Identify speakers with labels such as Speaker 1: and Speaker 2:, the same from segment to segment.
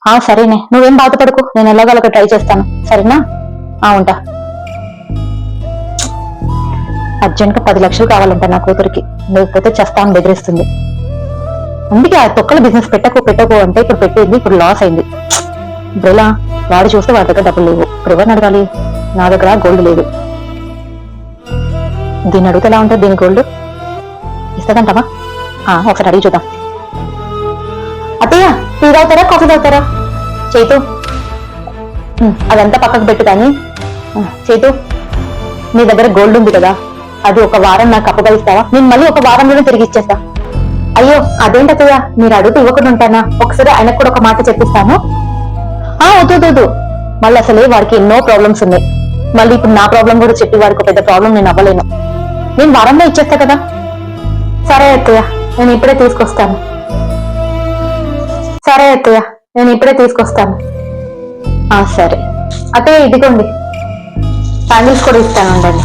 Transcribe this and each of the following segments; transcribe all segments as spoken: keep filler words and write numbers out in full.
Speaker 1: ఆ సరేనే, నువ్వేం బాధపడకు, నేను ఎలాగోలాగా ట్రై చేస్తాను, సరేనా? ఆ ఉంటా. అర్జెంట్ గా పది లక్షలు కావాలంట నా కూతురికి, లేకపోతే చేస్తాను బెదిరిస్తుంది. అందుకే ఆ తొక్కల బిజినెస్ పెట్టకు పెట్టకు అంటే ఇప్పుడు పెట్టింది, ఇప్పుడు లాస్ అయింది. ఇప్పుడు ఎలా? వాడు చూస్తే వాడి దగ్గర డబ్బులు లేవు, ఇప్పుడు ఎవరిని అడగాలి? నా దగ్గర గోల్డ్ లేదు. దీన్ని అడిగితే ఎలా ఉంటుంది? దీని గోల్డ్ ఇస్తుందంటావా? ఒకసారి అడిగి చూద్దాం. అత్తయ్య, టీ తాగుతారా కాఫీ తాగుతారా? చేతు, అదంతా పక్కకు పెట్టు. కానీ చేతు, నీ దగ్గర గోల్డ్ ఉంది కదా, అది ఒక వారం నాకు అప్పుగా ఇస్తావా? నేను మళ్ళీ ఒక వారంలోనే తిరిగి ఇచ్చేస్తా. అయ్యో అదేంటి అత్తయ్య, మీరు అడుగుతూ ఇవ్వకుండా ఉంటానా? ఒకసారి ఆయనకు కూడా ఒక మాట చెప్పిస్తాను. ఆ వద్దు వద్దు, మళ్ళీ అసలే వాడికి ఎన్నో ప్రాబ్లమ్స్ ఉన్నాయి, మళ్ళీ ఇప్పుడు నా ప్రాబ్లం కూడా చెప్పి వాడికి పెద్ద ప్రాబ్లం నేను అవ్వలేను. నేను వారంలో ఇచ్చేస్తా కదా. సరే అత్తయ్య, నేను ఇప్పుడే తీసుకొస్తాను. సరే అత్తయ్య, నేను ఇప్పుడే తీసుకొస్తాను. ఆ సరే అత్తయ్య, ఇదిగోండి శాండిల్స్ కూడా ఇస్తాను ఉండండి.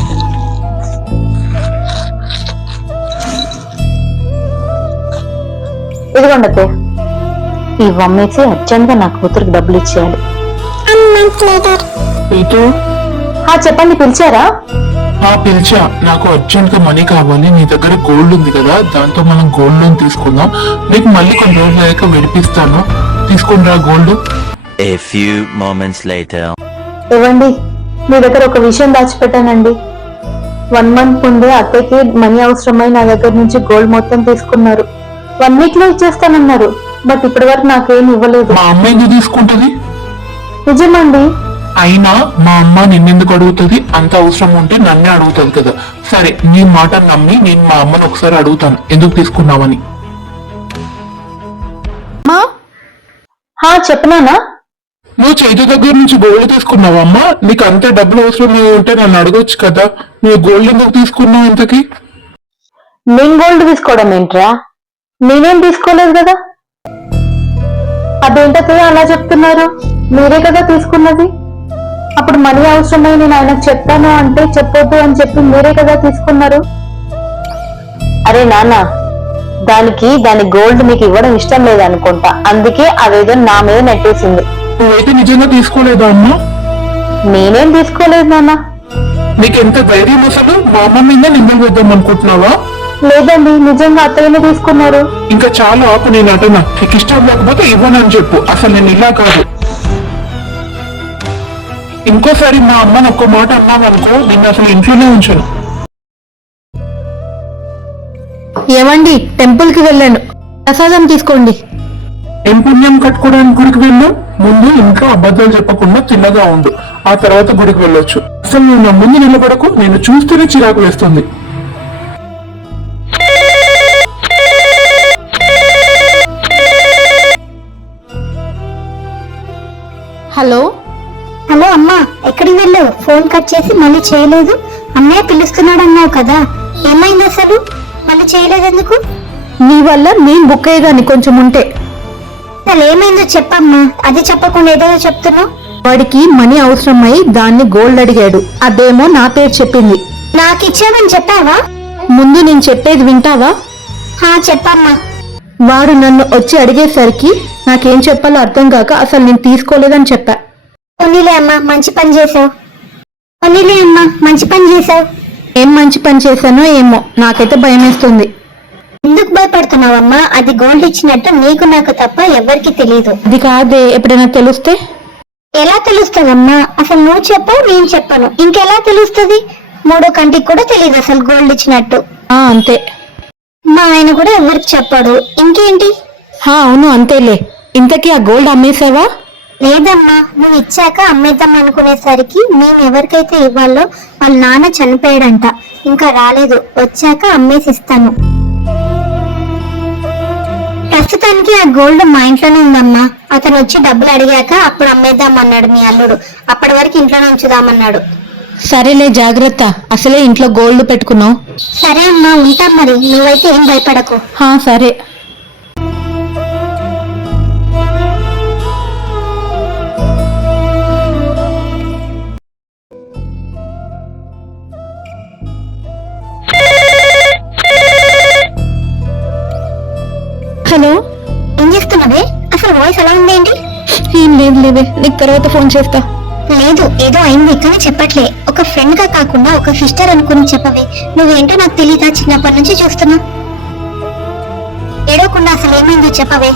Speaker 1: ఇదిగోండి అత్తయ్య, ఈ వమ్మేసి అర్జెంట్ గా నా కూతురికి డబ్బులు ఇచ్చేయాలి. చెప్పండి, పిలిచారా?
Speaker 2: పిలిచా. నాకు అర్జెంట్ గా మనీ కావాలి. నీ దగ్గర గోల్డ్ ఉంది కదా, దాంతో మనం గోల్డ్ లోన్ తీసుకుందాం. నీకు మళ్ళీ కొన్ని రోజులు అయ్యాక విడిపిస్తాను, తీసుకుంటా gold.
Speaker 3: A few moments later.
Speaker 1: ఇవ్వండి, మీ దగ్గర ఒక విషయం దాచిపెట్టానండి. వన్ మంత్ ముందే అత్తయ్యకి మనీ అవసరమై నా దగ్గర నుంచి గోల్డ్ మొత్తం తీసుకున్నారు. వన్ వీక్ లో ఇచ్చేస్తానన్నారు, బట్ ఇప్పటి వరకు నాకేం ఇవ్వలేదు.
Speaker 2: మా అమ్మ ఎందుకు తీసుకుంటది?
Speaker 1: నిజమండి.
Speaker 2: అయినా మా అమ్మ నిన్నెందుకు అడుగుతుంది? అంత అవసరం ఉంటే నన్నే అడుగుతుంది కదా. సరే, నీ మాట నమ్మి నేను మా అమ్మని ఒకసారి అడుగుతాను ఎందుకు తీసుకున్నావని.
Speaker 1: చెప్పనానా?
Speaker 2: నువ్వు చేతి దగ్గర నుంచి గోల్డ్ తీసుకున్నావా అమ్మా? నీకు అంతే డబ్బులు అవసరం ఉంటే నన్ను అడగొచ్చు కదా. నువ్వు గోల్డ్ ఎందుకు తీసుకున్నావు ఇంతకి?
Speaker 1: నేను గోల్డ్ తీసుకోవడం ఏంట్రా? నేనేం తీసుకోలేదు కదా. అదేంటో అలా చెప్తున్నారు? మీరే కదా తీసుకున్నది. అప్పుడు మనీ అవసరమై నేను ఆయనకు చెప్పాను అంటే చెప్పొద్దు అని చెప్పి మీరే కదా తీసుకున్నారు. అరే నాన్న, దానికి దాని గోల్డ్ మీకు ఇవ్వడం ఇష్టం లేదనుకుంటా, అందుకే అదేదో నా మీద నెట్టేసింది.
Speaker 2: నువ్వైతే నిజంగా తీసుకోలేదా అమ్మా?
Speaker 1: నేనేం తీసుకోలేదు నాన్న.
Speaker 2: నీకెంత ధైర్యం అసలు? మా అమ్మ మీద నిందలు వేద్దాం అనుకుంటున్నావా?
Speaker 1: లేదండి, నిజంగా అత్తయ్యనే తీసుకున్నారు.
Speaker 2: ఇంకా చాలా ఆపు, నేను అటనా. నీకు ఇష్టం లేకపోతే ఇవ్వనని చెప్పు. అసలు నేను ఇలా కాదు. ఇంకోసారి మా అమ్మని ఒక్క మాట అన్నావనుకో, నిన్ను అసలు ఇంట్లోనే ఉంచను.
Speaker 1: ఏమండి, టెంపుల్ కి వెళ్ళాను, ప్రసాదం తీసుకోండి.
Speaker 2: ఏం పుణ్యం కట్టుకోవడానికి గుడికి వెళ్ళు? ముందు ఇంట్లో అబద్ధాలు చెప్పకుండా తిన్నగా ఉండు, ఆ తర్వాత గుడికి వెళ్ళొచ్చు. అసలు నువ్వు నా ముందు నిలబడకు, నేను చూస్తేనే చిరాకు వేస్తుంది.
Speaker 1: హలో
Speaker 4: హలో అమ్మా, ఎక్కడికి వెళ్ళావు? ఫోన్ కట్ చేసి మళ్ళీ చేయలేదు. అన్నయ్య పిలుస్తున్నాడు అన్నావు కదా, ఏమైంది అసలు? మళ్ళీ చేయలేదు ఎందుకు?
Speaker 1: నీ వల్ల నేను బుక్ అయ్యేదాన్ని కొంచెం ఉంటే.
Speaker 4: అసలు ఏమైందో చెప్పమ్మా, అది చెప్పకుండా ఏదో చెప్తున్నావు.
Speaker 1: వాడికి మనీ అవసరమై దాన్ని గోల్డ్ అడిగాడు, అదేమో నా పేరు చెప్పింది.
Speaker 4: నాకు ఇచ్చావని చెప్పావా?
Speaker 1: ముందు నేను చెప్పేది వింటావా?
Speaker 4: హా చెప్పమ్మా.
Speaker 1: వాడు నన్ను వచ్చి అడిగేసరికి నాకేం చెప్పాలో అర్థం కాక అసలు నేను తీసుకోలేదని చెప్పా.
Speaker 4: కొన్నిలే అమ్మా, మంచి పని చేసావు. కొన్నిలే అమ్మా, మంచి పని చేసావు.
Speaker 1: ఏం మంచి పని చేశానో ఏమో, నాకైతే భయం వేస్తుంది.
Speaker 4: ఎందుకు భయపడుతున్నావమ్మా? అది గోల్డ్ ఇచ్చినట్టు నీకు నాకు తప్ప ఎవరికి తెలియదు.
Speaker 1: అది కాదే, ఎప్పుడైనా తెలిస్తే?
Speaker 4: ఎలా తెలుస్తుందమ్మా? అసలు నువ్వు చెప్పవు, నేను చెప్పను, ఇంకెలా తెలుస్తుంది? మూడో కంటికి కూడా తెలియదు అసలు గోల్డ్ ఇచ్చినట్టు.
Speaker 1: ఆ అంతే.
Speaker 4: మా ఆయన కూడా ఎవరికి చెప్పాడు. ఇంకేంటి?
Speaker 1: హా అవును అంతేలే. ఇంతకీ ఆ గోల్డ్ అమ్మేసావా?
Speaker 4: లేదమ్మా, నువ్వు ఇచ్చాక అమ్మేద్దాం అనుకునేసరికి మేము ఎవరికైతే ఇవ్వాలో వాళ్ళ నాన్న చనిపోయాడంట, ఇంకా రాలేదు, వచ్చాక అమ్మేసి ఇస్తాను. ప్రస్తుతానికి ఆ గోల్డ్ మా ఇంట్లోనే ఉందమ్మా. అతను వచ్చి డబ్బులు అడిగాక అప్పుడు అమ్మేద్దామన్నాడు మీ అల్లుడు, అప్పటి వరకు ఇంట్లోనే ఉంచుదామన్నాడు.
Speaker 1: సరేలే, జాగ్రత్త. అసలే ఇంట్లో గోల్డ్ పెట్టుకున్నావు.
Speaker 4: సరే అమ్మా, ఉంటాం మరి. నువ్వైతే ఏం భయపడకు.
Speaker 1: హా సరే.
Speaker 4: హలో, ఏం చేస్తున్నావే? అసలు వాయిస్ ఎలా ఉంది ఏంటి?
Speaker 1: ఏం లేదు లేవే, నీకు తర్వాత ఫోన్ చేస్తా.
Speaker 4: లేదు ఏదో అయింది కానీ చెప్పట్లే. ఒక ఫ్రెండ్ గా కాకుండా ఒక సిస్టర్ అనుకుని చెప్పవే. నువ్వేంటో నాకు తెలీదా, చిన్నప్పటి నుంచి చూస్తున్నా. ఏడవకుండా అసలు ఏమైందో చెప్పవే.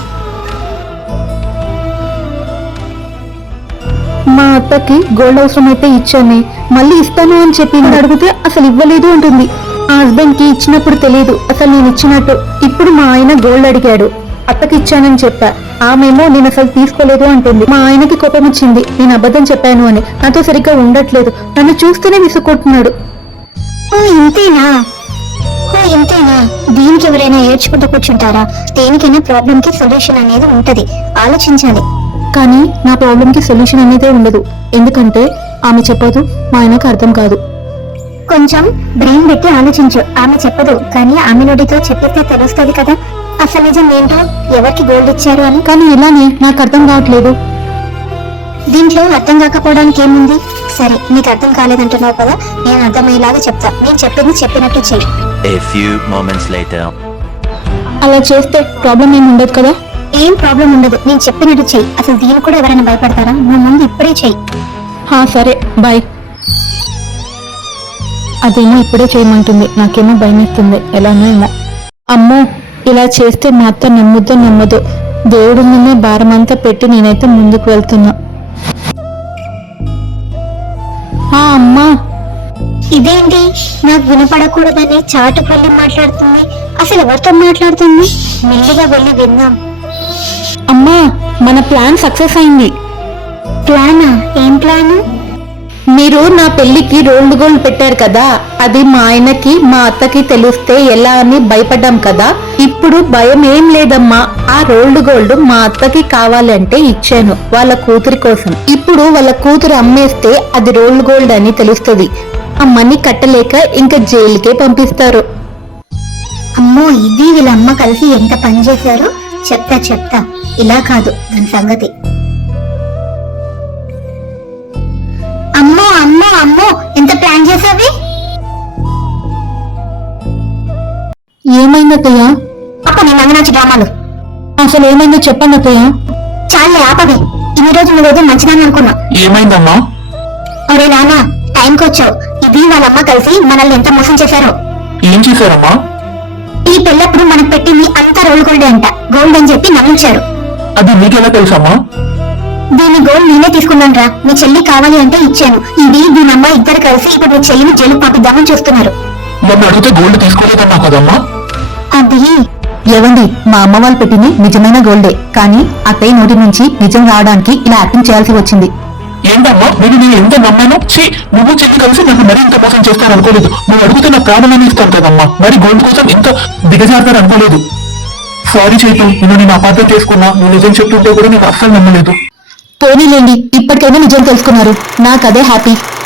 Speaker 1: మా అత్తకి గోల్డ్ అవసరం అయితే ఇచ్చానే, మళ్ళీ ఇస్తాను అని చెప్పి అడిగితే అసలు ఇవ్వలేదు అంటుంది. ఆ హస్బెండ్ కి ఇచ్చినప్పుడు తెలియదు అసలు నేను ఇచ్చినట్టు. ఇప్పుడు మా ఆయన గోల్డ్ అడిగాడు, అత్తకి ఇచ్చానని చెప్పా. ఆమెమో నేను అసలు తీసుకోలేదు అంటుంది. మా ఆయనకి కోపం వచ్చింది, నేను అబద్ధం చెప్పాను అని. నాతో సరిగ్గా ఉండట్లేదు, నన్ను చూస్తేనే విసుక్కుంటున్నాడు.
Speaker 4: ఓ ఇంతేనా ఓ ఇంతేనా దీనికి ఎవరైనా ఏడ్చుకుంటూ కూర్చుంటారా? దేనికైనా ప్రాబ్లం కి సొల్యూషన్ అనేది ఉంటది, ఆలోచించాలి.
Speaker 1: కానీ నా ప్రాబ్లం కి సొల్యూషన్ అనేదే ఉండదు, ఎందుకంటే ఆమె చెప్పదు, మా ఆయనకు అర్థం కాదు.
Speaker 4: కొంచెం బ్రెయిన్ పెట్టి ఆలోచించు. ఆమె చెప్పదు కానీ ఆమె నోటితో చెప్పితే తెలుస్తుంది కదా అసలు నిజం ఏంటో, ఎవరికి గోల్డ్ ఇచ్చారు అని.
Speaker 1: కానీ ఇలానే నాకు అర్థం కావట్లేదు.
Speaker 4: దీంట్లో అర్థం కాకపోవడానికి ఏముంది? సరే నీకు అర్థం కాలేదంటున్నావు కదా, నేను అర్థమయ్యేలాగా చెప్తా. నేను చెప్పింది చెప్పినట్టు చెయ్యి.
Speaker 3: A few moments later.
Speaker 1: అలా చేస్తే ప్రాబ్లం ఏమి ఉండదు కదా?
Speaker 4: ఏం ప్రాబ్లం ఉండదు, నేను చెప్పినట్టు చెయ్యి. అసలు దీనికి కూడా ఎవరైనా భయపడతారా? నువ్వు ముందు ఇప్పుడే చెయ్యి.
Speaker 1: హా సరే బాయ్. అదేమో ఇప్పుడే చేయమంటుంది, నాకేమో భయం ఇస్తుంది, ఎలానో ఏమో. అమ్మో, ఇలా చేస్తే మా అత్త నమ్ముద్దో నమ్మదో. దేవుడి మీదే భారం అంతా పెట్టి నేనైతే ముందుకు వెళ్తున్నా. ఆ అమ్మా,
Speaker 4: ఇదేంటి నాకు వినపడకూడదని చాటు పల్లి మాట్లాడుతుంది? అసలు ఎవరితో మాట్లాడుతుంది? మెల్లిగా వెళ్ళి విందాం.
Speaker 1: అమ్మా, మన ప్లాన్ సక్సెస్ అయింది.
Speaker 4: ప్లానా? ఏం ప్లాను?
Speaker 1: మీరు నా పెళ్లికి రోల్డ్ గోల్డ్ పెట్టారు కదా, అది మా ఆయనకి మా అత్తకి తెలిస్తే ఎలా అని భయపడ్డాం కదా. ఇప్పుడు భయం ఏం లేదమ్మా. ఆ రోల్డ్ గోల్డ్ మా అత్తకి కావాలంటే ఇచ్చాను, వాళ్ళ కూతురి కోసం. ఇప్పుడు వాళ్ళ కూతురు అమ్మేస్తే అది రోల్డ్ గోల్డ్ అని తెలుస్తుంది. ఆ మనీ కట్టలేక ఇంకా జైలుకే పంపిస్తారు.
Speaker 4: అమ్మో, ఇది వీళ్ళ అమ్మ కలిసి ఎంత పని చేశారో. చెప్తా చెప్తా, ఇలా కాదు దాని సంగతి. అమ్మో అమ్మో అమ్మో, ఎంత ప్లాన్ చేసావి?
Speaker 1: ఏమైంది అత్తయ్య?
Speaker 4: అప్ప నీ మంగనాచి డ్రామాలు.
Speaker 1: అసలు ఏమైందో చెప్పండి అత్తయ్య.
Speaker 4: చాలే ఆపవి. ఇన్ని రోజులు నువ్వేదో మంచిదాన్ని అనుకున్నా.
Speaker 2: ఏమైందమ్మా?
Speaker 4: ఒరే నాన్న, టైంకి వచ్చావు. ఇది వాళ్ళమ్మ కలిసి మనల్ని ఎంత మోసం చేశారో.
Speaker 2: ఏం చేశారమ్మా?
Speaker 4: ఈ పెళ్ళప్పుడు మనకు పెట్టింది అంతా రోల్ గోల్డ్ అంట. గోల్డ్ అని చెప్పి నమ్మించారు.
Speaker 2: అది నీకెలా తెలుసమ్మా?
Speaker 4: దీని గోల్డ్ నేనే తీసుకున్నాను రా. మీ చెల్లి కావాలి అంటే ఇచ్చాను. ఇది దీని అమ్మ ఇద్దరు కలిసి ఇప్పుడు మీ చెల్లిని జైలు పంపిద్దామని చూస్తున్నారు.
Speaker 2: నన్ను అడిగితే గోల్డ్ తీసుకోలేదన్నా కదమ్మా?
Speaker 4: అది
Speaker 1: ఏవండి, మా అమ్మ వాళ్ళు పెట్టింది నిజమైన గోల్డే, కానీ అత్తయ్య నోటి నుంచి నిజం రావడానికి ఇలా యాక్టింగ్ చేయాల్సి వచ్చింది.
Speaker 2: ఏంటమ్మా, నేను నేను ఎంత నమ్మాను? ఛీ, నువ్వు చెల్లి కలిసి నన్ను మరీ ఇంత మోసం చేస్తాను అనుకోలేదు. నువ్వు అడిగితే నా ప్రాణాన్ని ఇస్తాను కదమ్మా, మరి గోల్డ్ కోసం ఇంత దిగజారుతారు అనుకోలేదు. సారీ చైతు, నేను నేను అపార్థం చేసుకున్నా. నువ్వు నిజం చెప్తుంటే కూడా నీకు అస్సలు నమ్మలేదు.
Speaker 1: పోనీలేండి, ఇప్పటికైనా నిజం తెలుసుకున్నారు, నాకు అదే హ్యాపీ.